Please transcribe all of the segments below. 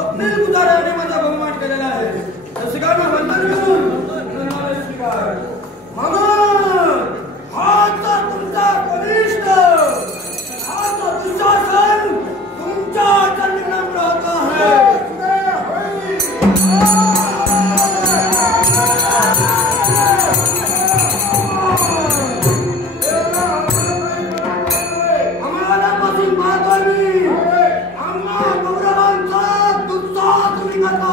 स्वप्नील गुजाराने माझा बहुमान केलेला आहे. स्वीकार ना स्वीकार. मामा हा तुमचा कनिष्ठ, हा दुःशासन तुमच्या निर्णय होता है. आम्हाला गौरवांचा दुःख तुम्ही करता.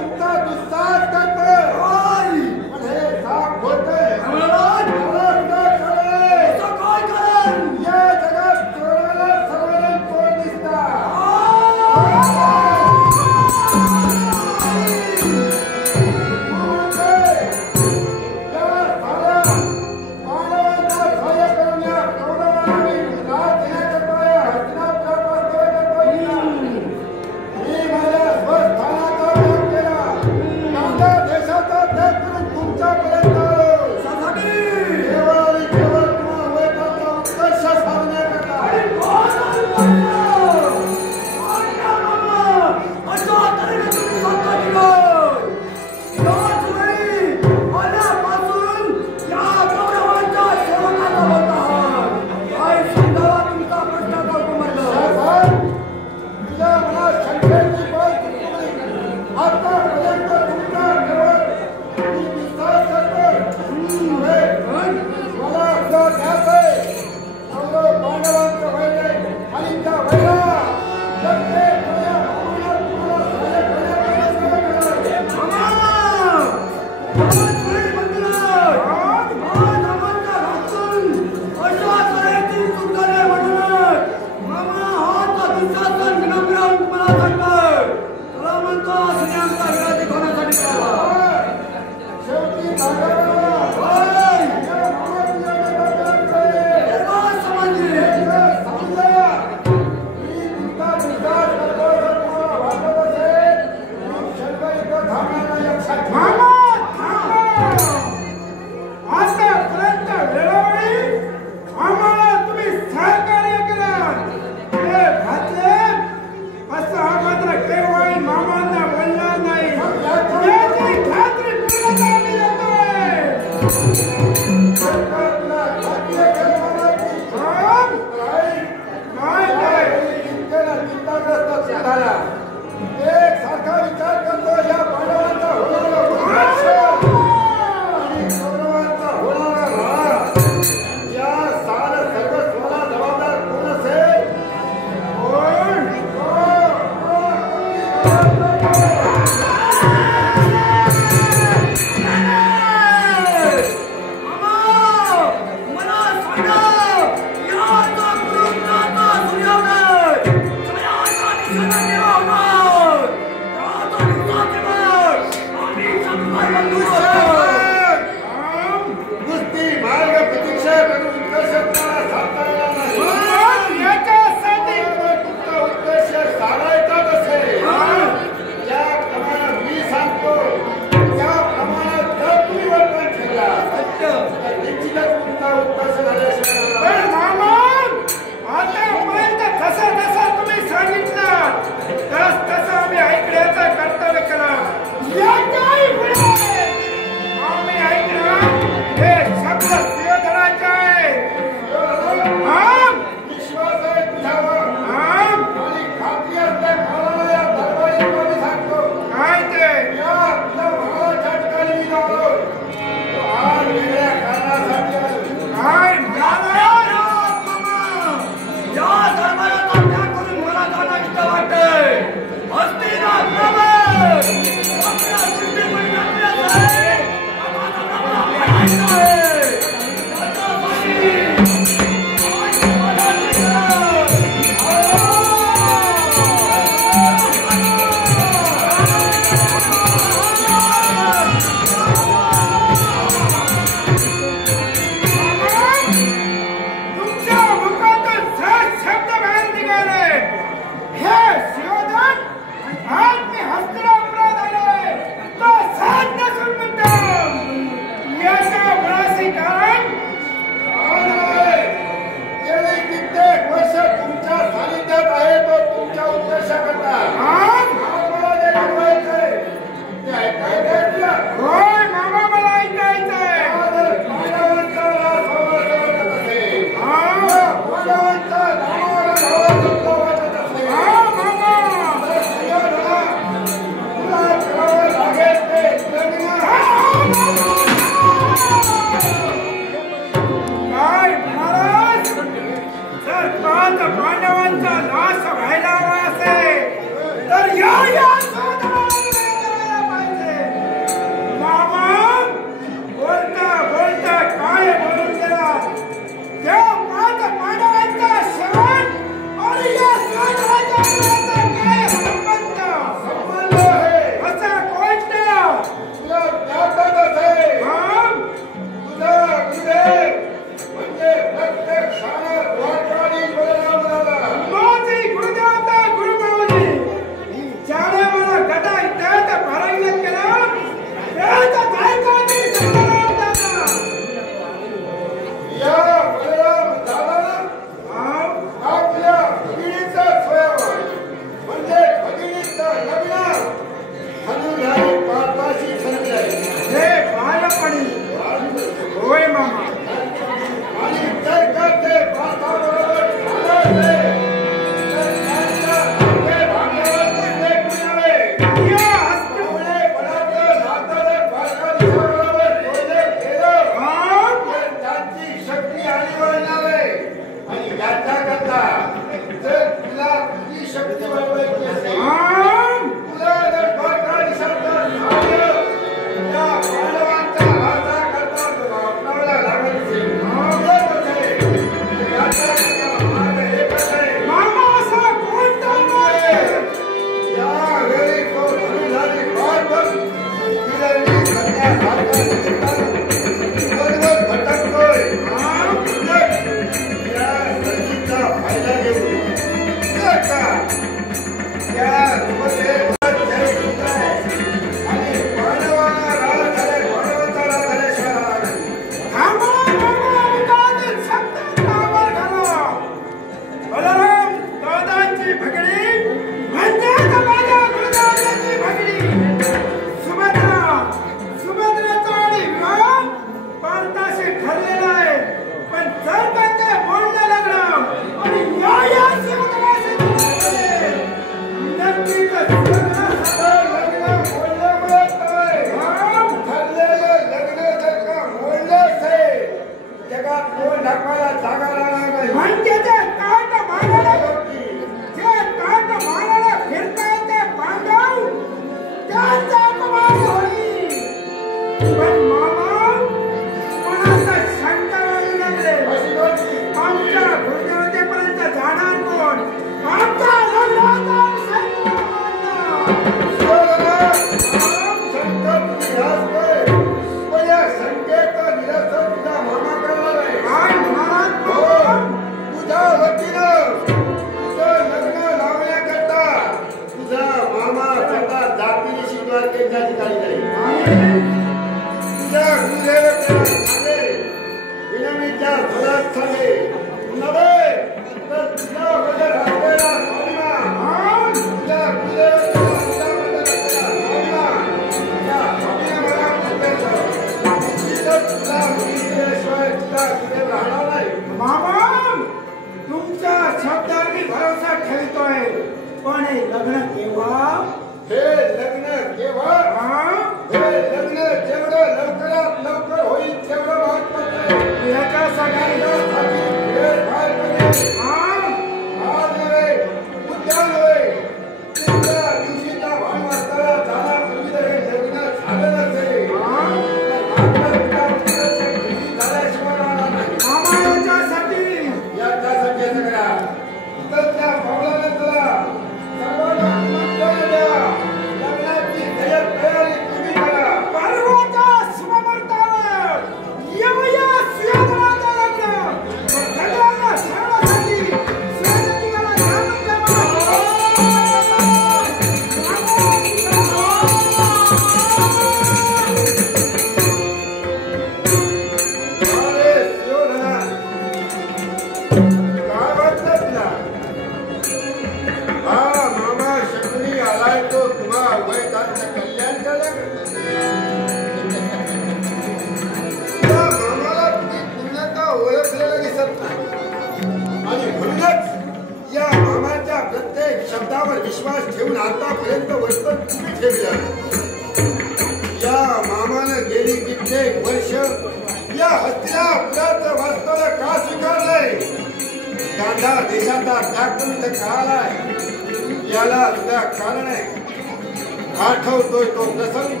आठवतोय तो प्रसंग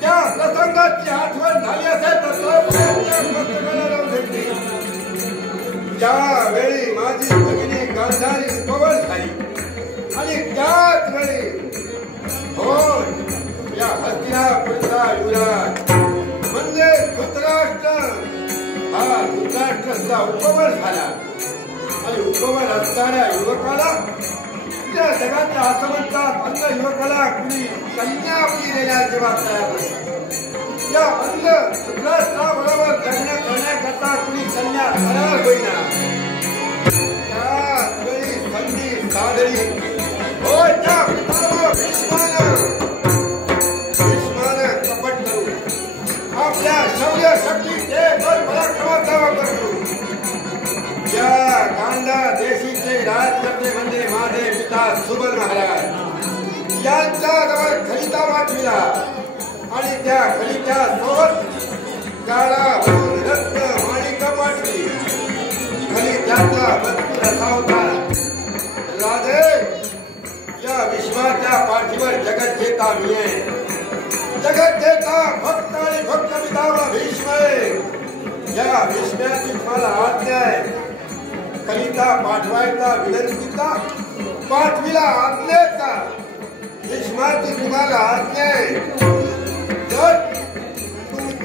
त्या प्रसंगाची आठवण झाली असेल त्यावेळी माझी भगिनी गांधारी पवन झाली आणि त्याच वेळी हो या हस्तिनापुरचा युवराज म्हणजे धृतराष्ट्र हा धृतराष्ट्र सुद्धा उपवन झाला आणि उपवन असणाऱ्या युवकाला त्या जगाच्या आसमंतात अन्य युवकाला कुणी कन्या आपली देण्याची बातम्या या अन्य धृतराष्ट्राबरोबर लग्न करण्याकरता कुणी कन्या तयार होईना त्यावेळी संधी साधली हो त्या भीष्मानं कपट करू आपल्या शौर्य शक्तीचे पराक्रमाचा वापर करू या गांधा देशीचे राजकर्ते म्हणजे माझे पिता सुबल महाराज यांच्याजवळ खलिता वाटविला आणि त्या खलित्या सोबत काळा रत्न माणिक पाठवी खलित्याचा मजकूर असा होता राधे या विश्वाच्या पाठीवर जगत जेता मी आहे जगत जेता भक्त आणि भक्त पितामह भीष्म आहे या भीष्माची तुम्हाला आज्ञा आहे कलिता पाठवायचा विनंतीचा पाठविला आज्ञेचा भीष्माची तुम्हाला आज्ञा आहे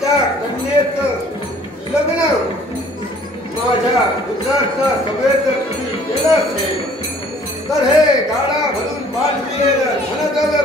त्या कन्येचं लग्न माझ्या पुत्राच्या सभेत तुम्ही केलं असेल तर हे गाडा भरून पाठविलेलं धनदल